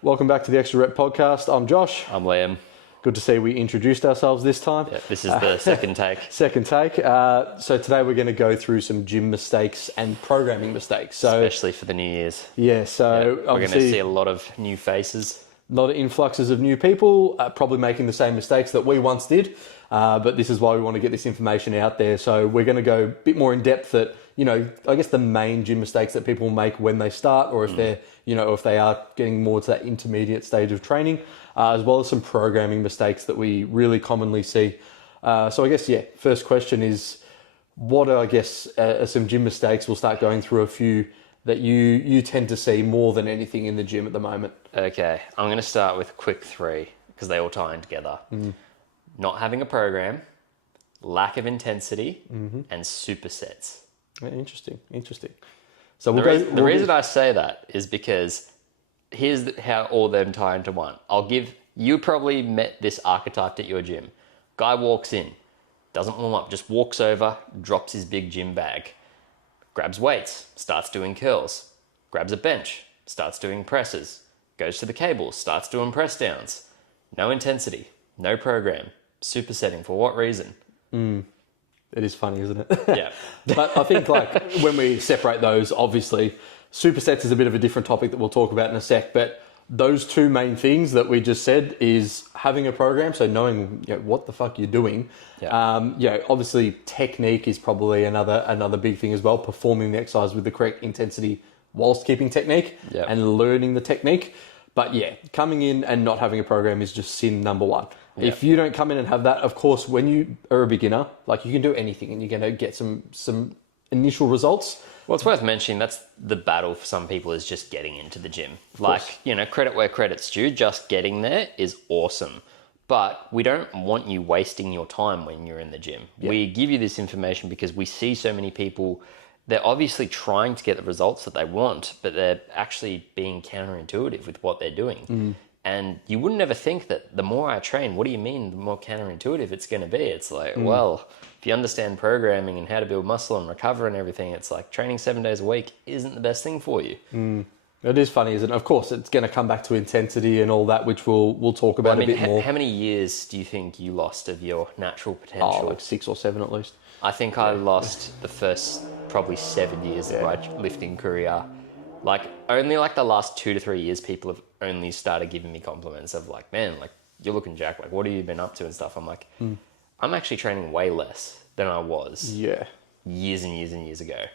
Welcome back to the Extra Rep Podcast. I'm Josh. I'm Liam. Good to see we introduced ourselves this time. Yeah, this is the second take. Second take. So today we're going to go through some gym mistakes and programming mistakes. So, especially for the New Year's. Yeah, so we're going to see a lot of new faces. A lot of influxes of new people, probably making the same mistakes that we once did. But this is why we want to get this information out there. So we're going to go a bit more in depth at, I guess the main gym mistakes that people make when they start, or if they're, if they are getting more to that intermediate stage of training, as well as some programming mistakes that we really commonly see. So I guess, first question is, what are, are some gym mistakes? We'll start going through a few that you tend to see more than anything in the gym at the moment. Okay, I'm going to start with a quick three because they all tie in together. Not having a program, lack of intensity, and supersets. Interesting. So the reason I say that is because here's how all them tie into one. You probably met this archetype at your gym. Guy walks in, doesn't warm up, just walks over, drops his big gym bag, grabs weights, starts doing curls, grabs a bench, starts doing presses, goes to the cables, starts doing press downs. No intensity, no program, supersetting. For what reason? It is funny, isn't it? Yeah. But I think when we separate those, obviously, supersets is a bit of a different topic that we'll talk about in a sec. But those two main things that we just said is having a program, so knowing what the fuck you're doing. Yeah. Obviously, technique is probably another big thing as well. Performing the exercise with the correct intensity whilst keeping technique and learning the technique. But coming in and not having a program is just sin number one. Yeah. If you don't come in and have that, of course, when you are a beginner, you can do anything and you're going to get some initial results. Well, it's worth mentioning that's the battle for some people is just getting into the gym. Credit where credit's due, just getting there is awesome. But we don't want you wasting your time when you're in the gym. Yeah. We give you this information because we see so many people, they're obviously trying to get the results that they want, but they're actually being counterintuitive with what they're doing. And you wouldn't ever think that the more I train, what do you mean the more counterintuitive it's going to be? It's like, well, if you understand programming and how to build muscle and recover and everything, it's like training 7 days a week isn't the best thing for you. It is funny, isn't it? Of course, it's going to come back to intensity and all that, which we'll talk about a bit more. How many years do you think you lost of your natural potential? Like 6 or 7 at least. I think I lost the first probably 7 years of my lifting career. Only the last 2 to 3 years, people have only started giving me compliments of man, you're looking jacked. What have you been up to and stuff? I'm like, I'm actually training way less than I was. Yeah. Years and years and years ago. And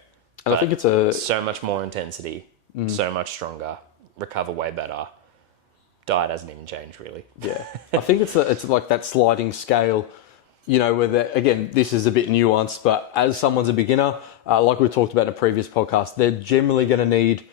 but I think it's so much more intensity, so much stronger, recover way better. Diet hasn't even changed really. Yeah. I think it's like that sliding scale, where again, this is a bit nuanced, but as someone's a beginner, like we talked about in a previous podcast, they're generally going to need,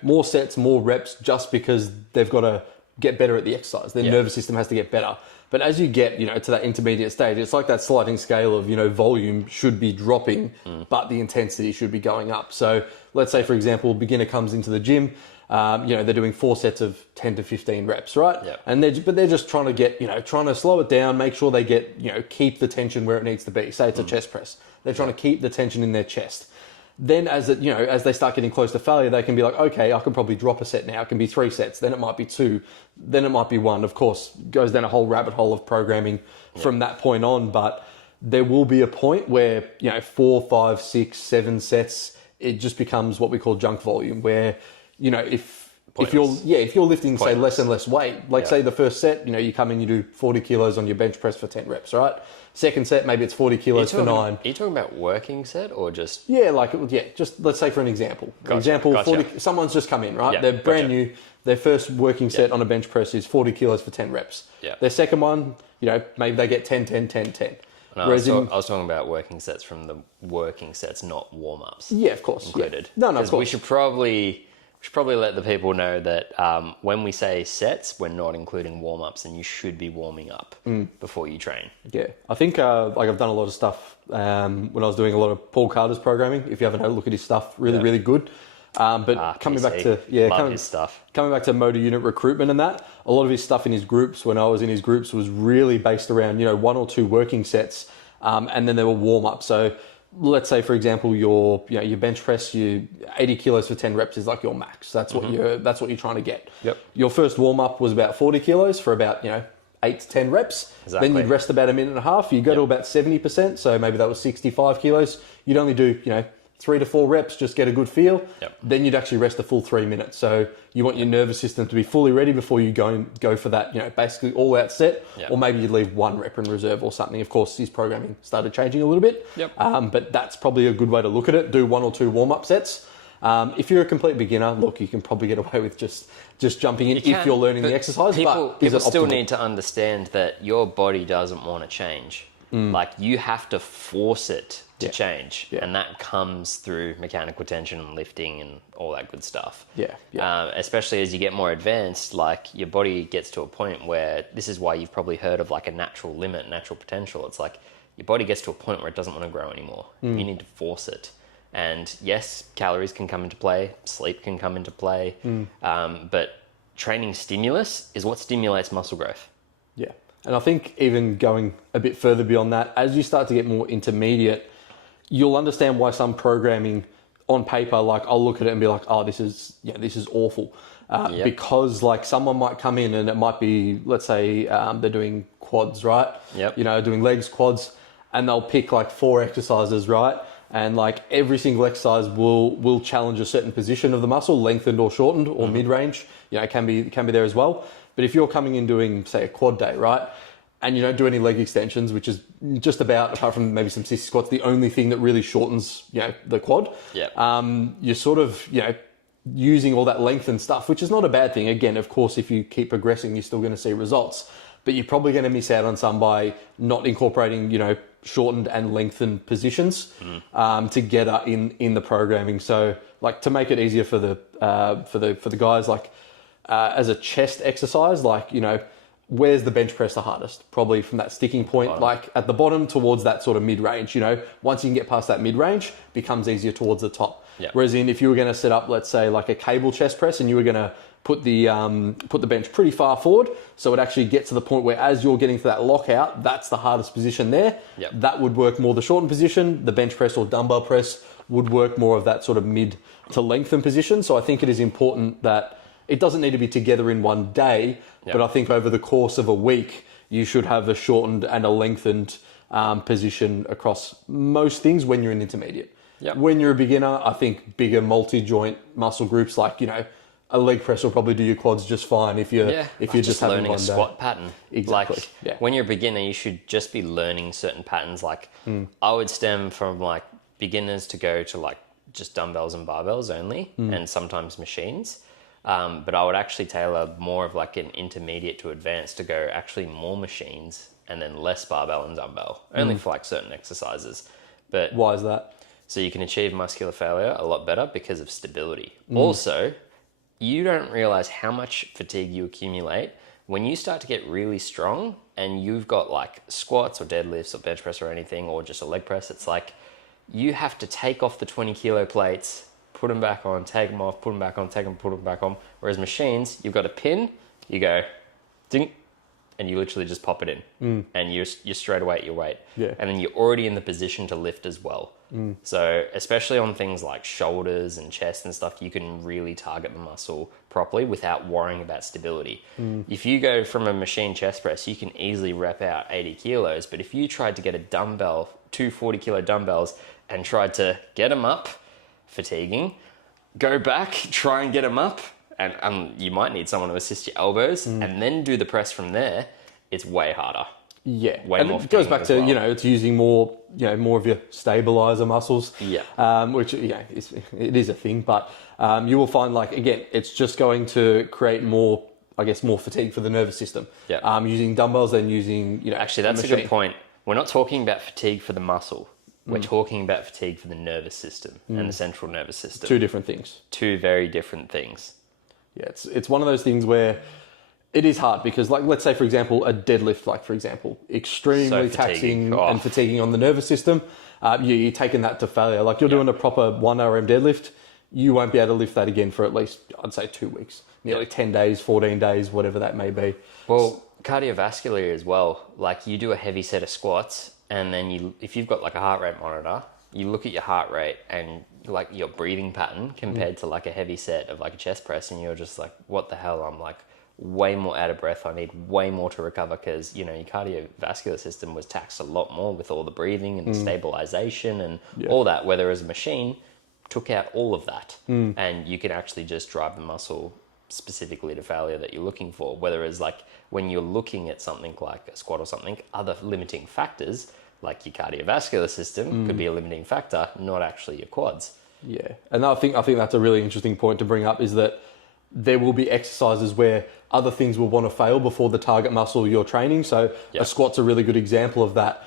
more sets, more reps, just because they've got to get better at the exercise. Their nervous system has to get better. But as you get, to that intermediate stage, it's like that sliding scale of, volume should be dropping, but the intensity should be going up. So let's say, for example, a beginner comes into the gym, they're doing 4 sets of 10 to 15 reps, right? Yeah. And they're just trying to get, trying to slow it down, make sure they get, keep the tension where it needs to be. Say it's a chest press. They're trying to keep the tension in their chest. Then as they start getting close to failure, they can be like, okay, I can probably drop a set now. It can be 3 sets. Then it might be 2. Then it might be 1. Of course, goes down a whole rabbit hole of programming from that point on. But there will be a point where, 4, 5, 6, 7 sets, it just becomes what we call junk volume, where, if you're lifting, say, less and less weight, say the first set, you come in, you do 40 kilos on your bench press for 10 reps, right? Second set, maybe it's 40 kilos for 9. Are you talking about working set or just... Just let's say for an example. Gotcha. 40, someone's just come in, right? Yeah, they're brand new. Their first working set on a bench press is 40 kilos for 10 reps. Yeah. Their second one, maybe they get 10, 10, 10, 10. No, I was talking about working sets from the working sets, not warm-ups. Yeah, of course. Included. Yeah. No, of course. We should probably let the people know that when we say sets, we're not including warm-ups, and you should be warming up before you train. Yeah. I think I've done a lot of stuff when I was doing a lot of Paul Carter's programming. If you haven't had a look at his stuff, really good. But coming back to his stuff. Coming back to motor unit recruitment and that, a lot of his stuff in his groups, when I was in his groups, was really based around 1 or 2 working sets, and then there were warm-ups. So let's say, for example, your bench press, you 80 kilos for 10 reps is like your max. That's what you're trying to get. Yep. Your first warm up was about 40 kilos for about 8 to 10 reps. Exactly. Then you'd rest about a minute and a half. You go to about 70%. So maybe that was 65 kilos. You'd only do 3 to 4 reps, just get a good feel. Yep. Then you'd actually rest a full 3 minutes. So you want your nervous system to be fully ready before you go for that, basically all out set. Yep. Or maybe you'd leave 1 rep in reserve or something. Of course, his programming started changing a little bit. Yep. But that's probably a good way to look at it. Do 1 or 2 warm-up sets. If you're a complete beginner, look, you can probably get away with just jumping in if you're learning the exercise. People but still need to understand that your body doesn't want to change. Like, you have to force it to change. Yeah. And that comes through mechanical tension and lifting and all that good stuff. Yeah. Especially as you get more advanced, like, your body gets to a point where, this is why you've probably heard of like a natural limit, natural potential. It's like your body gets to a point where it doesn't want to grow anymore. You need to force it. And yes, calories can come into play, sleep can come into play, but training stimulus is what stimulates muscle growth. Yeah. And I think even going a bit further beyond that, as you start to get more intermediate, you'll understand why some programming on paper, like, I'll look at it and be like, oh, this is awful. Because like someone might come in and it might be, let's say they're doing quads, right? Yep. Doing legs, quads, and they'll pick like 4 exercises, right? And like every single exercise will challenge a certain position of the muscle, lengthened or shortened or mid-range. It can be there as well. But if you're coming in doing, say, a quad day, right, and you don't do any leg extensions, which is just about, apart from maybe some sissy squats, the only thing that really shortens, the quad. You're sort of, using all that length and stuff, which is not a bad thing. Again, of course, if you keep progressing, you're still going to see results. But you're probably going to miss out on some by not incorporating, shortened and lengthened positions together in the programming. So, like, to make it easier for the guys, like as a chest exercise, like, where's the bench press the hardest? Probably from that sticking point, like at the bottom towards that sort of mid-range. Once you can get past that mid-range, becomes easier towards the top. Yep. Whereas if you were going to set up, let's say, like a cable chest press, and you were going to put the bench pretty far forward, so it actually gets to the point where as you're getting to that lockout, that's the hardest position there. Yep. That would work more the shortened position. The bench press or dumbbell press would work more of that sort of mid to lengthen position. So I think it is important that it doesn't need to be together in one day, but I think over the course of a week, you should have a shortened and a lengthened position across most things when you're an intermediate. Yep. When you're a beginner, I think bigger multi-joint muscle groups like, a leg press will probably do your quads just fine if you're just having learning one a day. squat pattern. Exactly. Like, when you're a beginner, you should just be learning certain patterns. Like, I would stem from like beginners to go to like just dumbbells and barbells only, and sometimes machines. But I would actually tailor more of like an intermediate to advanced to go actually more machines and then less barbell and dumbbell, only for like certain exercises. But Why is that? so you can achieve muscular failure a lot better because of stability. Also, you don't realize how much fatigue you accumulate when you start to get really strong and you've got like squats or deadlifts or bench press or anything, or just a leg press. It's like you have to take off the 20 kilo plates, put them back on, take them off, put them back on, take them, put them back on. Whereas machines, you've got a pin, you go ding, and you literally just pop it in, and you're straight away at your weight. Yeah. And then you're already in the position to lift as well. So especially on things like shoulders and chest and stuff, you can really target the muscle properly without worrying about stability. If you go from a machine chest press, you can easily rep out 80 kilos. But if you tried to get a dumbbell, 2 40 kilo dumbbells, and tried to get them up, fatiguing, go back, try and get them up, and you might need someone to assist your elbows, and then do the press from there, it's way harder. Yeah, Way and more it goes back to fatiguing as well. it's using more more of your stabilizer muscles. Yeah. Which it is a thing, but you will find like again, it's just going to create more, I guess, more fatigue for the nervous system. Yeah. Using dumbbells and using Actually, that's a good point. We're not talking about fatigue for the muscle. We're talking about fatigue for the nervous system and the central nervous system. 2 different things. 2 very different things. Yeah, it's one of those things where it is hard because, like, let's say, for example, a deadlift, like, for example, extremely So taxing fatiguing. and fatiguing on the nervous system. You're taking that to failure. Like, you're doing a proper 1 RM deadlift, you won't be able to lift that again for at least, I'd say, 2 weeks. Nearly 10 days, 14 days, whatever that may be. Well, cardiovascularly as well. Like, you do a heavy set of squats, and then if you've got like a heart rate monitor, you look at your heart rate and like your breathing pattern compared to like a heavy set of like a chest press, and you're just like, what the hell? I'm like way more out of breath. I need way more to recover because, you know, your cardiovascular system was taxed a lot more with all the breathing and stabilization and all that, whereas a machine took out all of that and you can actually just drive the muscle specifically to failure that you're looking for. Whereas like when you're looking at something like a squat or something, other limiting factors like your cardiovascular system could be a limiting factor, not actually your quads. Yeah, and I think that's a really interesting point to bring up, is that there will be exercises where other things will want to fail before the target muscle you're training. So a squat's a really good example of that.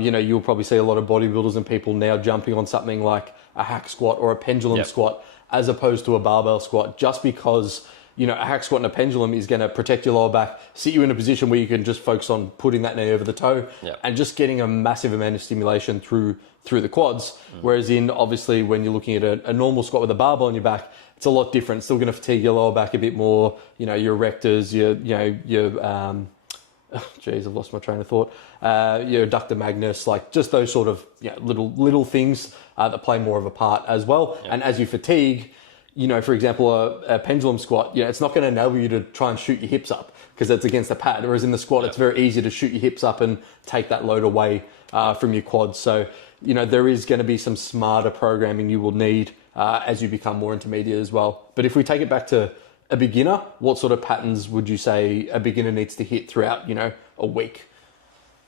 You know, you'll probably see a lot of bodybuilders and people now jumping on something like a hack squat or a pendulum squat as opposed to a barbell squat, just because, you know, a hack squat and a pendulum is going to protect your lower back, sit you in a position where you can just focus on putting that knee over the toe and just getting a massive amount of stimulation through the quads. Whereas in, obviously, when you're looking at a normal squat with a barbell on your back, it's a lot different. It's still going to fatigue your lower back a bit more. You know, your erectors, your I've lost my train of thought. Your adductor magnus, like just those sort of little things that play more of a part as well. And as you fatigue, you know, for example, a pendulum squat, it's not going to enable you to try and shoot your hips up because it's against the pad. Whereas in the squat, it's very easy to shoot your hips up and take that load away from your quads. So, you know, there is going to be some smarter programming you will need as you become more intermediate as well. But if we take it back to a beginner, what sort of patterns would you say a beginner needs to hit throughout, a week?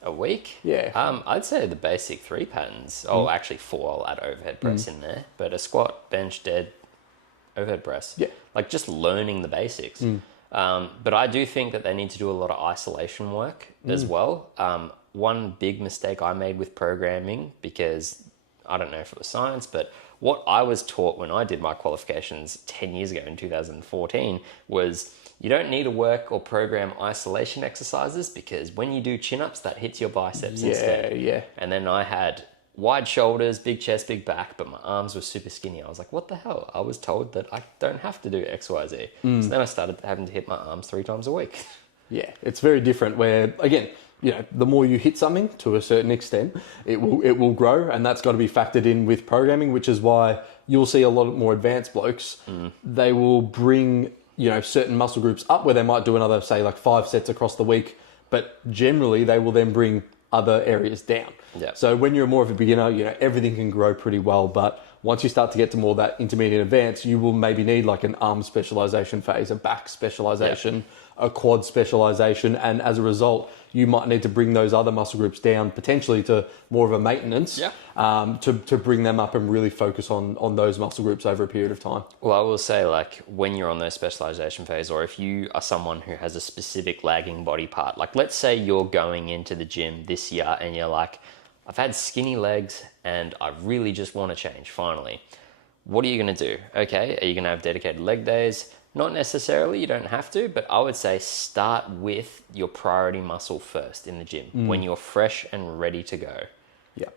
A week? Yeah. I'd say the basic 3 patterns. Oh, actually 4. I'll add overhead press in there. But a squat, bench, dead, overhead press. Yeah. Like just learning the basics. But I do think that they need to do a lot of isolation work as well. One big mistake I made with programming, because I don't know if it was science, but what I was taught when I did my qualifications 10 years ago in 2014 was you don't need to work or program isolation exercises because when you do chin-ups, that hits your biceps instead. Yeah. And then I had wide shoulders, big chest, big back, but my arms were super skinny. I was like, what the hell? I was told that I don't have to do X, Y, Z. So then I started having to hit my arms 3 times a week. Yeah, it's very different where, again, the more you hit something to a certain extent, it will grow, and that's got to be factored in with programming, which is why you'll see a lot more advanced blokes. They will bring, certain muscle groups up where they might do another, say, like 5 sets across the week, but generally they will then bring other areas down. Yeah. So when you're more of a beginner, everything can grow pretty well, but once you start to get to more of that intermediate advance, you will maybe need like an arm specialization phase, a back specialization, a quad specialization, and as a result, you might need to bring those other muscle groups down potentially to more of a maintenance to bring them up and really focus on those muscle groups over a period of time. Well, I will say, like, when you're on those specialization phase, or if you are someone who has a specific lagging body part, like let's say you're going into the gym this year and you're like, I've had skinny legs and I really just want to change finally. What are you going to do? Okay, are you going to have dedicated leg days? Not necessarily, you don't have to, but I would say start with your priority muscle first in the gym when you're fresh and ready to go. Yeah,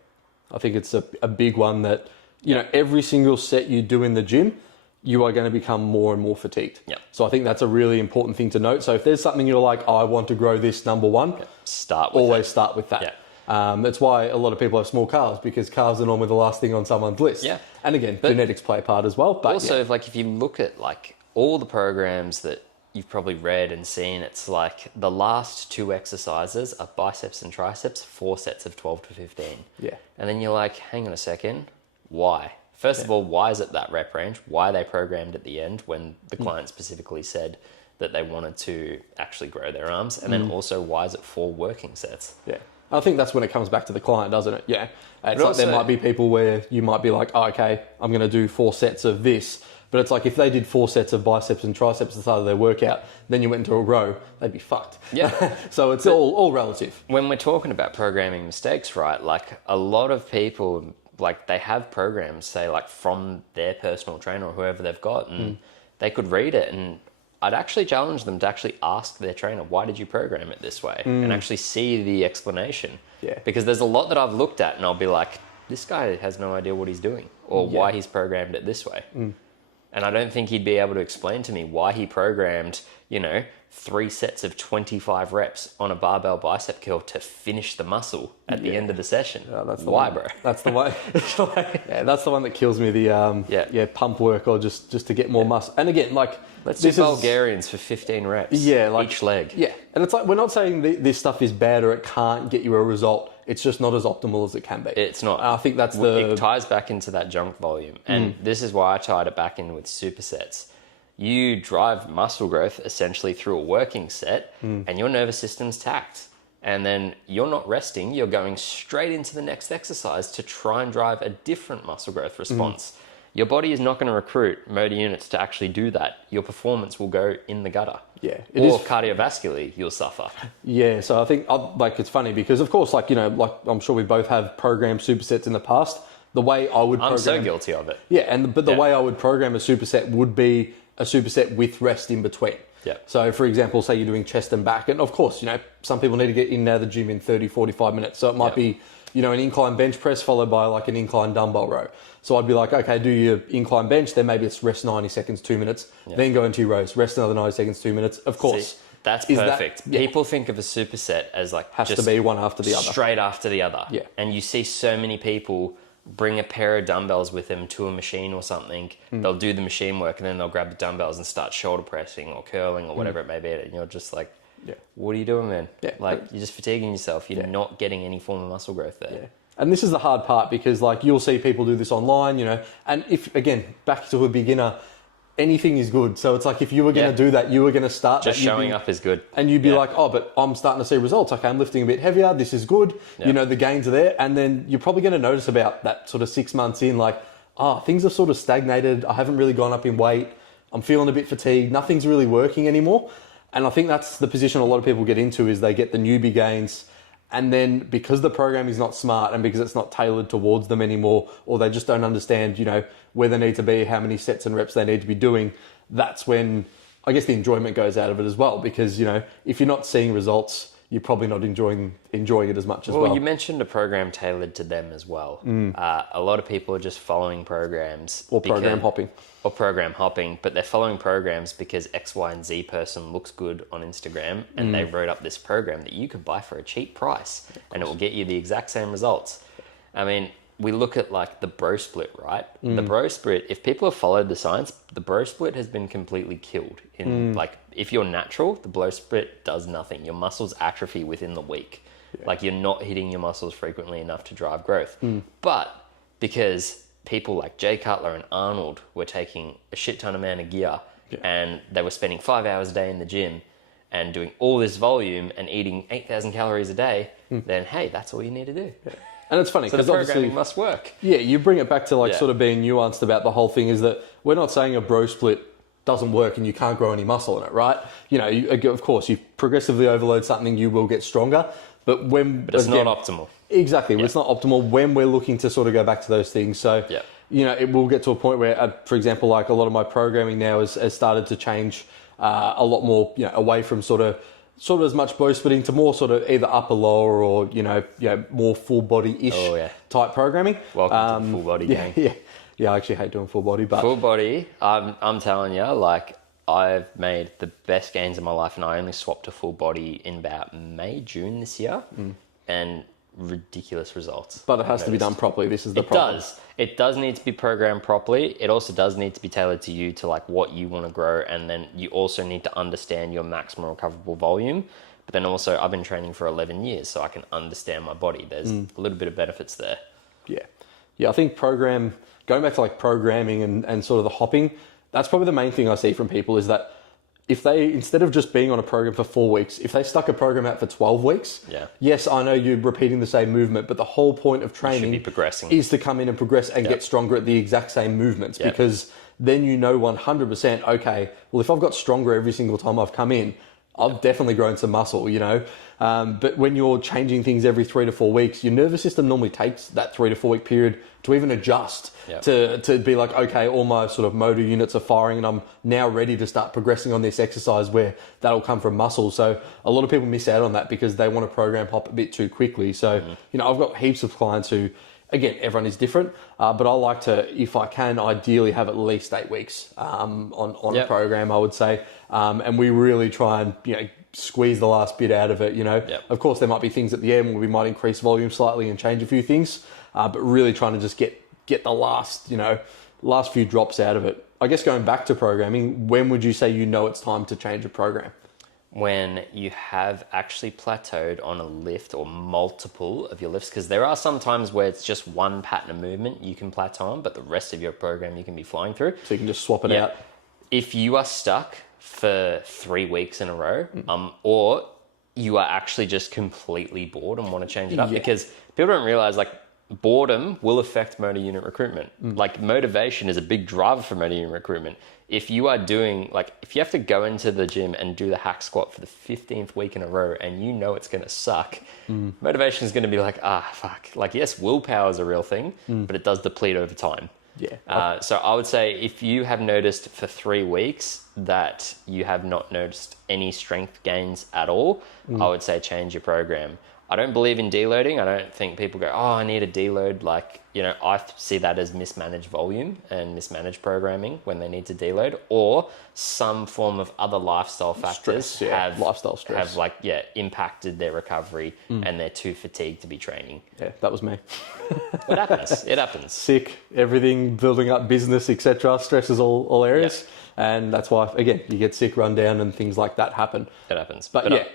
I think it's a big one that, every single set you do in the gym, you are going to become more and more fatigued. Yeah. So I think that's a really important thing to note. So if there's something you're like, I want to grow this number one, start with that. Yeah. That's why a lot of people have small calves, because calves are normally the last thing on someone's list. Yeah. And again, genetics play a part as well. But also, if you look at like all the programs that you've probably read and seen, it's like the last 2 exercises are biceps and triceps, 4 sets of 12 to 15. Yeah. And then you're like, hang on a second, why? First of all, why is it that rep range? Why are they programmed at the end when the client specifically said that they wanted to actually grow their arms? And then also, why is it 4 working sets? Yeah. I think that's when it comes back to the client, doesn't it? Yeah. It's like also, there might be people where you might be like, oh, okay, I'm going to do 4 sets of this. But it's like if they did 4 sets of biceps and triceps at the start of their workout, then you went into a row, they'd be fucked. Yeah. So it's all relative. When we're talking about programming mistakes, right, like a lot of people, like they have programs, say like from their personal trainer or whoever they've got, and they could read it, and I'd actually challenge them to actually ask their trainer, why did you program it this way? And actually see the explanation. Yeah. Because there's a lot that I've looked at and I'll be like, this guy has no idea what he's doing or why he's programmed it this way. And I don't think he'd be able to explain to me why he programmed, 3 sets of 25 reps on a barbell bicep curl to finish the muscle at the end of the session. That's the why, one. bro? That's the one. That's the one that kills me. The pump work or just to get more muscle. And again, like let's do Bulgarians for 15 reps. Each leg. Yeah, and it's like we're not saying this stuff is bad or it can't get you a result. It's just not as optimal as it can be. It's not. I think it ties back into that junk volume, and this is why I tied it back in with supersets. You drive muscle growth essentially through a working set, and your nervous system's taxed. And then you're not resting, you're going straight into the next exercise to try and drive a different muscle growth response. Your body is not going to recruit motor units to actually do that. Your performance will go in the gutter. Yeah. Cardiovascularly, you'll suffer. Yeah, so I think, it's funny because, of course, I'm sure we both have programmed supersets in the past. The way I would program... I'm so guilty of it. Yeah, but the way I would program a superset would be a superset with rest in between. Yeah. So, for example, say you're doing chest and back, and of course, some people need to get in and out of the gym in 30, 45 minutes. So it might be, an incline bench press followed by like an incline dumbbell row. So I'd be like, okay, do your incline bench, then maybe it's rest 90 seconds, 2 minutes, then go into your rows, rest another 90 seconds, 2 minutes. Of course. See, that's perfect. People think of a superset as like has to be one after the other. Straight after the other. Yeah. And you see so many people bring a pair of dumbbells with them to a machine or something. They'll do the machine work and then they'll grab the dumbbells and start shoulder pressing or curling or whatever it may be. And you're just like, what are you doing, man? Yeah. You're just fatiguing yourself. You're not getting any form of muscle growth there. Yeah. And this is the hard part because you'll see people do this online, and if, again, back to a beginner, anything is good. So it's like if you were going to do that, you were going to start just showing up is good. And you'd be like, oh, but I'm starting to see results. Okay, I'm lifting a bit heavier. This is good. Yeah. The gains are there. And then you're probably going to notice about that sort of 6 months in, things have sort of stagnated. I haven't really gone up in weight. I'm feeling a bit fatigued. Nothing's really working anymore. And I think that's the position a lot of people get into is they get the newbie gains. And then because the program is not smart and because it's not tailored towards them anymore, or they just don't understand, where they need to be, how many sets and reps they need to be doing, that's when I guess the enjoyment goes out of it as well. Because, if you're not seeing results, you're probably not enjoying it as much as well. Well, you mentioned a program tailored to them as well. A lot of people are just following programs. Or program hopping. Or program hopping, but they're following programs because X, Y, and Z person looks good on Instagram and they wrote up this program that you could buy for a cheap price and it will get you the exact same results. I mean, we look at the bro split, right? The bro split, if people have followed the science, the bro split has been completely killed. If you're natural, the bro split does nothing. Your muscles atrophy within the week. Yeah. You're not hitting your muscles frequently enough to drive growth. But because people like Jay Cutler and Arnold were taking a shit ton amount of gear and they were spending 5 hours a day in the gym and doing all this volume and eating 8,000 calories a day, then hey, that's all you need to do. Yeah. And it's funny because the programming must work. Yeah, you bring it back to sort of being nuanced about the whole thing is that we're not saying a bro split doesn't work and you can't grow any muscle in it, right? Of course, you progressively overload something, you will get stronger. But it's not optimal. Exactly. It's not optimal when we're looking to sort of go back to those things. So, it will get to a point where, for example, a lot of my programming now has started to change a lot more, away from sort of as much bow splitting to more sort of either upper lower or, more full body-ish type programming. Welcome to the full body game. Yeah, I actually hate doing full body. But full body, I'm telling you, I've made the best gains of my life and I only swapped to full body in about May, June this year and ridiculous results. But it has to be done properly. This is the problem. It does need to be programmed properly. It also does need to be tailored to you, to what you want to grow. And then you also need to understand your maximum recoverable volume. But then also I've been training for 11 years, so I can understand my body. There's a little bit of benefits there. Yeah, I think going back to programming and sort of the hopping, that's probably the main thing I see from people is that if they, instead of just being on a program for 4 weeks, if they stuck a program out for 12 weeks, yes, I know you're repeating the same movement, but the whole point of training is to come in and progress and get stronger at the exact same movements because then 100%, okay, well, if I've got stronger every single time I've come in, I've definitely grown some muscle, but when you're changing things every 3 to 4 weeks, your nervous system normally takes that 3 to 4 week period to even adjust to be like, okay, all my sort of motor units are firing and I'm now ready to start progressing on this exercise where that'll come from muscle. So a lot of people miss out on that because they want to program hop a bit too quickly. So, I've got heaps of clients who again, everyone is different, but I like to, if I can, ideally have at least 8 weeks on a program, I would say. And we really try and, squeeze the last bit out of it, Of course, there might be things at the end where we might increase volume slightly and change a few things, but really trying to just get the last few drops out of it. I guess going back to programming, when would you say it's time to change a program? When you have actually plateaued on a lift or multiple of your lifts, because there are some times where it's just one pattern of movement you can plateau on, but the rest of your program you can be flying through. So you can just swap it out. If you are stuck for 3 weeks in a row, or you are actually just completely bored and want to change it up, because people don't realize, like, boredom will affect motor unit recruitment. Like, motivation is a big driver for motor unit recruitment. If you are doing, like, if you have to go into the gym and do the hack squat for the 15th week in a row and it's going to suck, motivation is going to be like, fuck. Like, yes, willpower is a real thing, but it does deplete over time. Yeah. So I would say if you have noticed for 3 weeks that you have not noticed any strength gains at all, I would say change your program. I don't believe in deloading. I don't think people go, I need a deload. Like, I see that as mismanaged volume and mismanaged programming when they need to deload, or some form of other lifestyle factors lifestyle stress have impacted their recovery and they're too fatigued to be training. Yeah, that was me. It happens. It happens. Sick, everything, building up business, etc. Stresses all areas. Yeah. And that's why, again, you get sick, run down, and things like that happen. It happens. But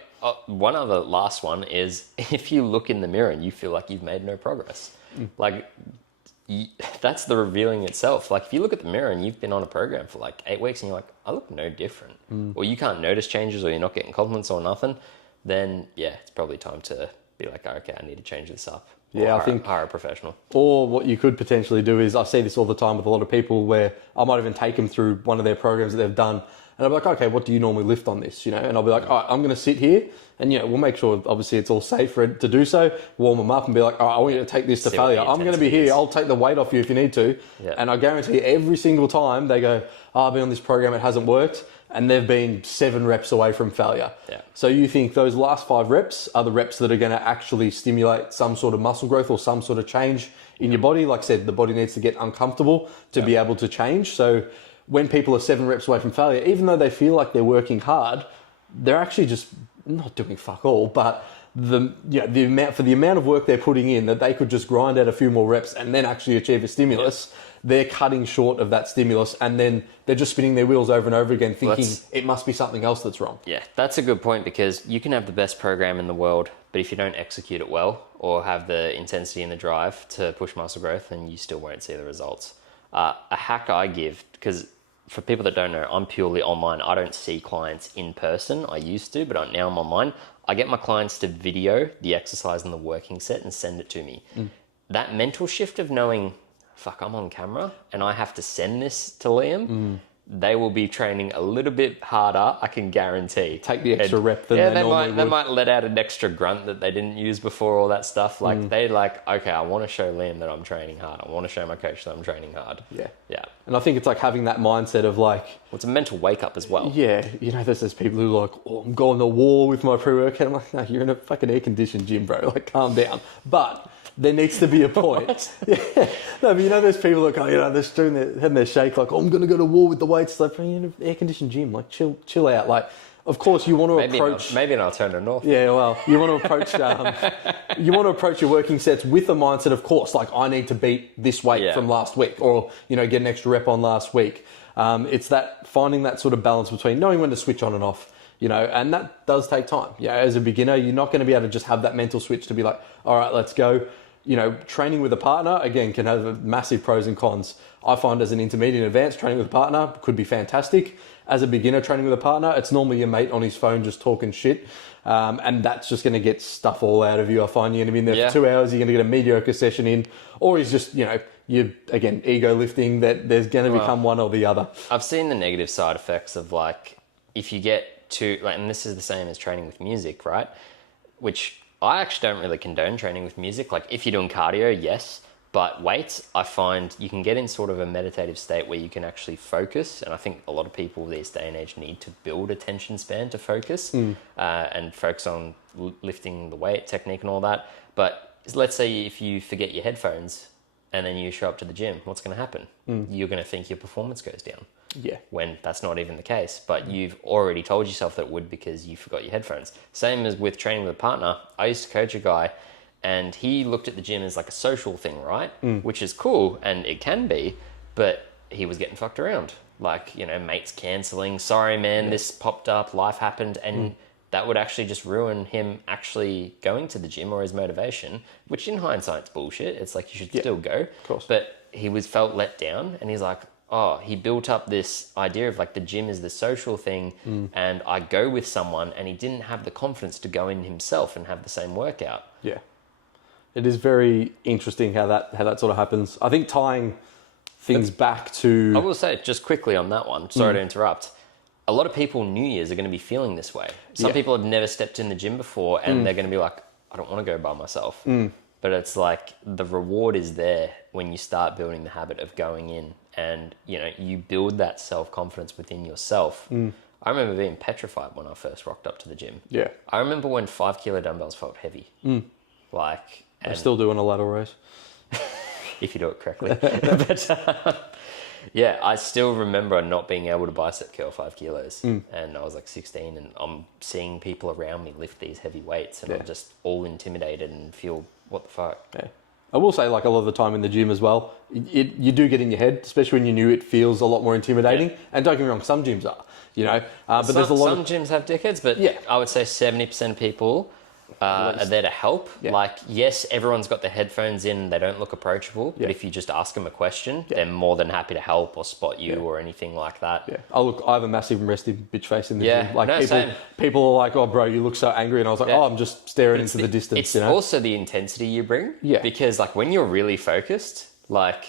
one other last one is, if you look in the mirror and you feel like you've made no progress, like, that's the revealing itself. Like, if you look at the mirror and you've been on a program for like 8 weeks and you're like, I look no different, or you can't notice changes, or you're not getting compliments or nothing, then it's probably time to be like, okay, I need to change this up. I think hire a professional. Or what you could potentially do is, I see this all the time with a lot of people, where I might even take them through one of their programs that they've done, and I'll be like, okay, what do you normally lift on this? And I'll be like, all right, I'm going to sit here, and we'll make sure obviously it's all safe for it to do so. Warm them up and be like, all right, I want you to take this to failure. I'm going to be here. I'll take the weight off you if you need to. Yeah. And I guarantee every single time they go, I've been on this program, it hasn't worked, and they've been 7 reps away from failure. Yeah. So you think those last 5 reps are the reps that are going to actually stimulate some sort of muscle growth or some sort of change in your body? Like I said, the body needs to get uncomfortable to be able to change. So when people are 7 reps away from failure, even though they feel like they're working hard, they're actually just not doing fuck all, but the amount of work they're putting in, that they could just grind out a few more reps and then actually achieve a stimulus, they're cutting short of that stimulus, and then they're just spinning their wheels over and over again, thinking it must be something else that's wrong. Yeah, that's a good point, because you can have the best program in the world, but if you don't execute it well or have the intensity and the drive to push muscle growth, then you still won't see the results. A hack I give, because for people that don't know, I'm purely online. I don't see clients in person. I used to, but now I'm online. I get my clients to video the exercise and the working set and send it to me. That mental shift of knowing, fuck, I'm on camera and I have to send this to Liam, they will be training a little bit harder, I can guarantee. Take the extra rep than they normally would. They might let out an extra grunt that they didn't use before, all that stuff. Like, they okay, I want to show Liam that I'm training hard. I want to show my coach that I'm training hard. Yeah. Yeah. And I think it's like having that mindset of like... Well, it's a mental wake up as well. Yeah. There's those people who are like, I'm going to war with my pre-workout. I'm like, no, you're in a fucking air-conditioned gym, bro. Like, calm down. But... there needs to be a point. Yeah. No, but there's people that go, they're doing having their shake, like, I'm going to go to war with the weights. Like, air-conditioned gym, like, chill out. Like, of course, you want to approach... Maybe an alternative north. Yeah, well, you want to approach your working sets with a mindset, of course, like, I need to beat this weight from last week, or, get an extra rep on last week. It's that finding that sort of balance between knowing when to switch on and off. And that does take time. As a beginner, you're not going to be able to just have that mental switch to be like, all right, let's go. Training with a partner, again, can have massive pros and cons. I find as an intermediate and advanced, training with a partner could be fantastic. As a beginner training with a partner, it's normally your mate on his phone just talking shit. And that's just going to get stuff all out of you. I find you're going to be in there for 2 hours, you're going to get a mediocre session in. Or he's just, you're, again, ego lifting, that there's going to become one or the other. I've seen the negative side effects of, like, if you get too, like, and this is the same as training with music, right? Which... I actually don't really condone training with music. Like, if you're doing cardio, yes, but weights, I find you can get in sort of a meditative state where you can actually focus. And I think a lot of people these day and age need to build attention span to focus and focus on lifting the weight, technique and all that. But let's say if you forget your headphones and then you show up to the gym, what's going to happen? You're going to think your performance goes down. Yeah. When that's not even the case, but you've already told yourself that it would because you forgot your headphones. Same as with training with a partner. I used to coach a guy and he looked at the gym as like a social thing, right? Which is cool and it can be, but he was getting fucked around. Like, you know, mates cancelling, sorry man, this popped up, life happened, and that would actually just ruin him actually going to the gym or his motivation, which in hindsight's bullshit. It's like you should still go. Of course. But he felt let down and he's like, oh, he built up this idea of like the gym is the social thing and I go with someone, and he didn't have the confidence to go in himself and have the same workout. Yeah. It is very interesting how that sort of happens. I think tying things back to... I will say just quickly on that one, sorry to interrupt, a lot of people New Year's are going to be feeling this way. Some people have never stepped in the gym before and they're going to be like, I don't want to go by myself. But it's like the reward is there when you start building the habit of going in and, you know, you build that self-confidence within yourself. I remember being petrified when I first rocked up to the gym. Yeah. I remember when 5 kilo dumbbells felt heavy. Like... I'm still doing a ladder race. If you do it correctly. But yeah, I still remember not being able to bicep curl 5 kilos. And I was like 16 and I'm seeing people around me lift these heavy weights and I'm just all intimidated and feel, what the fuck? Yeah. I will say, like, a lot of the time in the gym as well, you do get in your head, especially when you're new, it feels a lot more intimidating. And don't get me wrong, some gyms are, you know. But there's a lot some gyms have dickheads, but I would say 70% of people are there to help. Like, yes, everyone's got their headphones in, they don't look approachable, but if you just ask them a question, they're more than happy to help or spot you or anything like that. Yeah. I have a massive restive bitch face in the gym. Like, same. people are like, oh bro, you look so angry, and I was like, oh, I'm just staring into the distance. It's you know? also the intensity you bring. Yeah. Because like when you're really focused, like,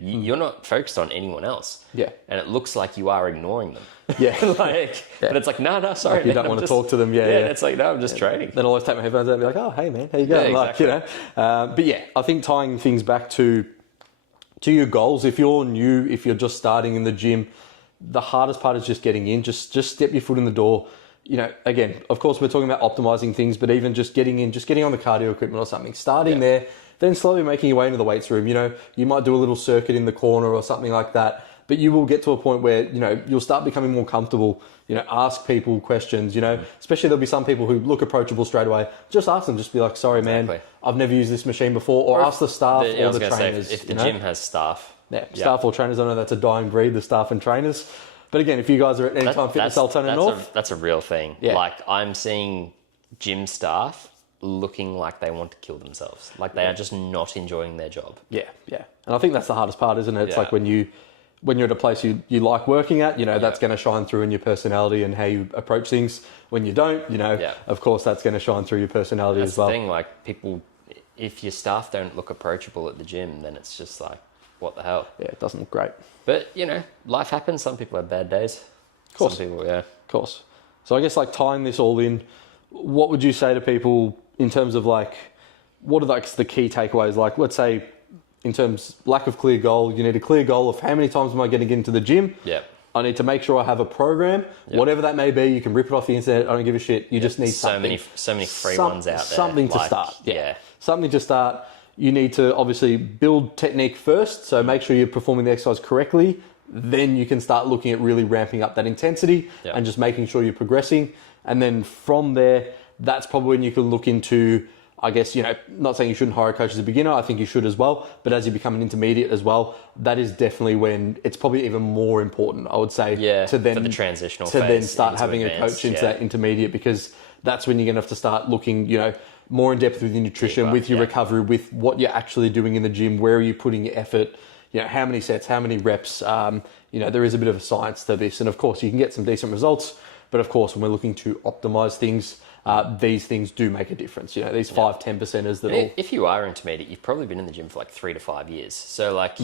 you're not focused on anyone else. Yeah. And it looks like you are ignoring them. Yeah. But it's like, no, sorry. Like you don't want to talk to them. Yeah. It's like, no, I'm just training. Then I always take my headphones out and be like, oh, hey man, how you going? Yeah, like, exactly. you know. But yeah, I think tying things back to your goals, if you're new, if you're just starting in the gym, the hardest part is just getting in. Just step your foot in the door. You know, again, of course, we're talking about optimizing things, but even just getting in, just getting on the cardio equipment or something, starting there, then slowly making your way into the weights room. You know, you might do a little circuit in the corner or something like that, but you will get to a point where, you know, you'll start becoming more comfortable, you know, ask people questions, you know, especially there'll be some people who look approachable straight away. Just ask them, just be like, sorry, man, I've never used this machine before, or ask the staff or the trainers. If the gym has staff. Staff or trainers, I know that's a dying breed, the staff and trainers. But again, if you guys are at Anytime Fitness Altona North... That's a real thing. Yeah. Like, I'm seeing gym staff looking like they want to kill themselves. Like, they are just not enjoying their job. Yeah. And I think that's the hardest part, isn't it? It's like when you're at a place you like working at, you know, that's going to shine through in your personality and how you approach things. When you don't, you know, of course, that's going to shine through your personality as well. That's the thing, like, people... If your staff don't look approachable at the gym, then it's just like, what the hell? Yeah, it doesn't look great. But, you know, life happens. Some people have bad days. Of course. Some people, Of course. So I guess, like, tying this all in, what would you say to people in terms of, like, what are, like, the key takeaways? Like, let's say, in terms lack of clear goal, you need a clear goal of how many times am I going to get into the gym? Yeah. I need to make sure I have a program, whatever that may be. You can rip it off the internet. I don't give a shit. You just need something. So many free ones out there. Something to start. Yeah. Something to start. You need to obviously build technique first. So make sure you're performing the exercise correctly. Then you can start looking at really ramping up that intensity and just making sure you're progressing. And then from there, that's probably when you can look into, I guess, you know, not saying you shouldn't hire a coach as a beginner. I think you should as well. But as you become an intermediate as well, that is definitely when it's probably even more important, I would say, to then, for the transitional to phase then start having a coach into that intermediate, because that's when you're going to have to start looking, you know, more in depth with your nutrition, with your recovery, with what you're actually doing in the gym, where are you putting your effort, you know, how many sets, how many reps, you know, there is a bit of a science to this. And of course, you can get some decent results. But of course, when we're looking to optimize things, these things do make a difference. You know, these 5-10%ers that all... If you are intermediate, you've probably been in the gym for like 3 to 5 years. So like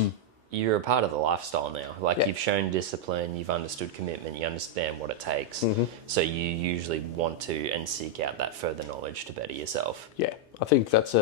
you're a part of the lifestyle now. Like you've shown discipline, you've understood commitment, you understand what it takes. So you usually want to and seek out that further knowledge to better yourself. Yeah, I think that's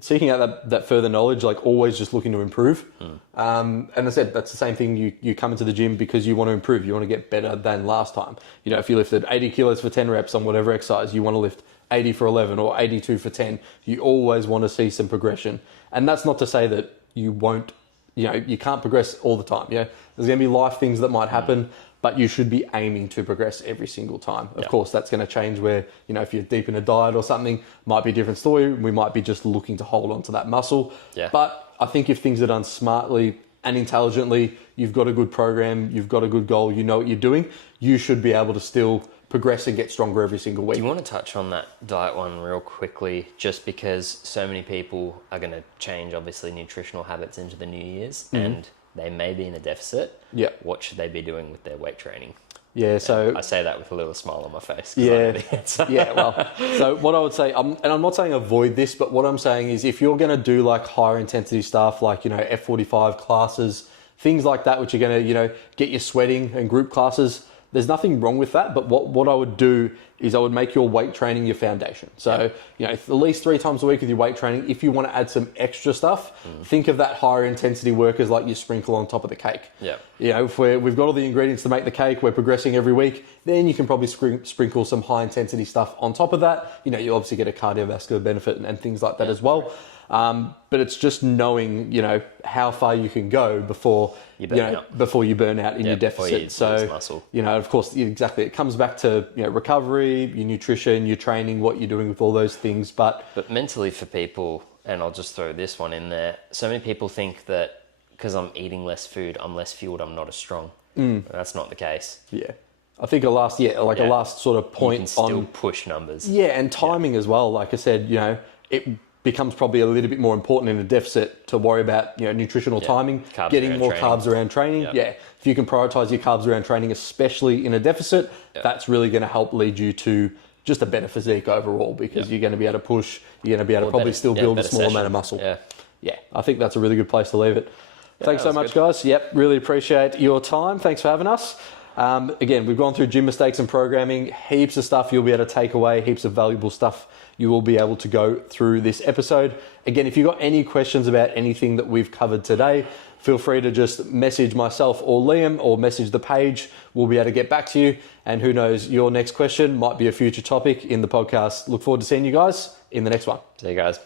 seeking out that further knowledge, like always just looking to improve. And I said, that's the same thing. You come into the gym because you want to improve. You want to get better than last time. You know, if you lifted 80 kilos for 10 reps on whatever exercise, you want to lift 80 for 11 or 82 for 10. You always want to see some progression. And that's not to say that you won't, you can't progress all the time. There's going to be life things that might happen, but you should be aiming to progress every single time. Of course, that's going to change where, if you're deep in a diet or something, might be a different story. We might be just looking to hold on to that muscle. Yeah. But I think if things are done smartly and intelligently, you've got a good program, you've got a good goal, you know what you're doing, you should be able to still progress and get stronger every single week. Do you want to touch on that diet one real quickly, just because so many people are going to change, obviously, nutritional habits into the New Year's, and they may be in a deficit. Yeah. What should they be doing with their weight training? Yeah, so... I say that with a little smile on my face. Yeah, well, so what I would say, and I'm not saying avoid this, but what I'm saying is if you're going to do like higher intensity stuff, like, F45 classes, things like that, which are going to, get you sweating, and group classes, there's nothing wrong with that. But what I would do is I would make your weight training your foundation. So, at least 3 times a week with your weight training. If you want to add some extra stuff, think of that higher intensity work as like you sprinkle on top of the cake. Yeah. If we've got all the ingredients to make the cake, we're progressing every week, then you can probably sprinkle some high intensity stuff on top of that. You obviously get a cardiovascular benefit and things like that as well. But it's just knowing, how far you can go before you burn out in your deficit. So, muscle. Of course, exactly. It comes back to, recovery, your nutrition, your training, what you're doing with all those things. But mentally for people, and I'll just throw this one in there, so many people think that because I'm eating less food, I'm less fueled, I'm not as strong. That's not the case. Yeah. I think a last sort of point you can still push numbers. Yeah, and timing as well. Like I said, it becomes probably a little bit more important in a deficit to worry about, nutritional timing, Carbs getting more training. carbs around training. Yeah. If you can prioritize your carbs around training, especially in a deficit, that's really going to help lead you to just a better physique overall, because you're going to be able to push, you're going to be able to probably still build a small amount of muscle. Yeah, I think that's a really good place to leave it. Thanks so much, guys. Yep, really appreciate your time. Thanks for having us. Again, we've gone through gym mistakes and programming, heaps of stuff you'll be able to take away, heaps of valuable stuff you will be able to go through this episode. Again, if you've got any questions about anything that we've covered today, feel free to just message myself or Liam, or message the page. We'll be able to get back to you. And who knows, your next question might be a future topic in the podcast. Look forward to seeing you guys in the next one. See you guys.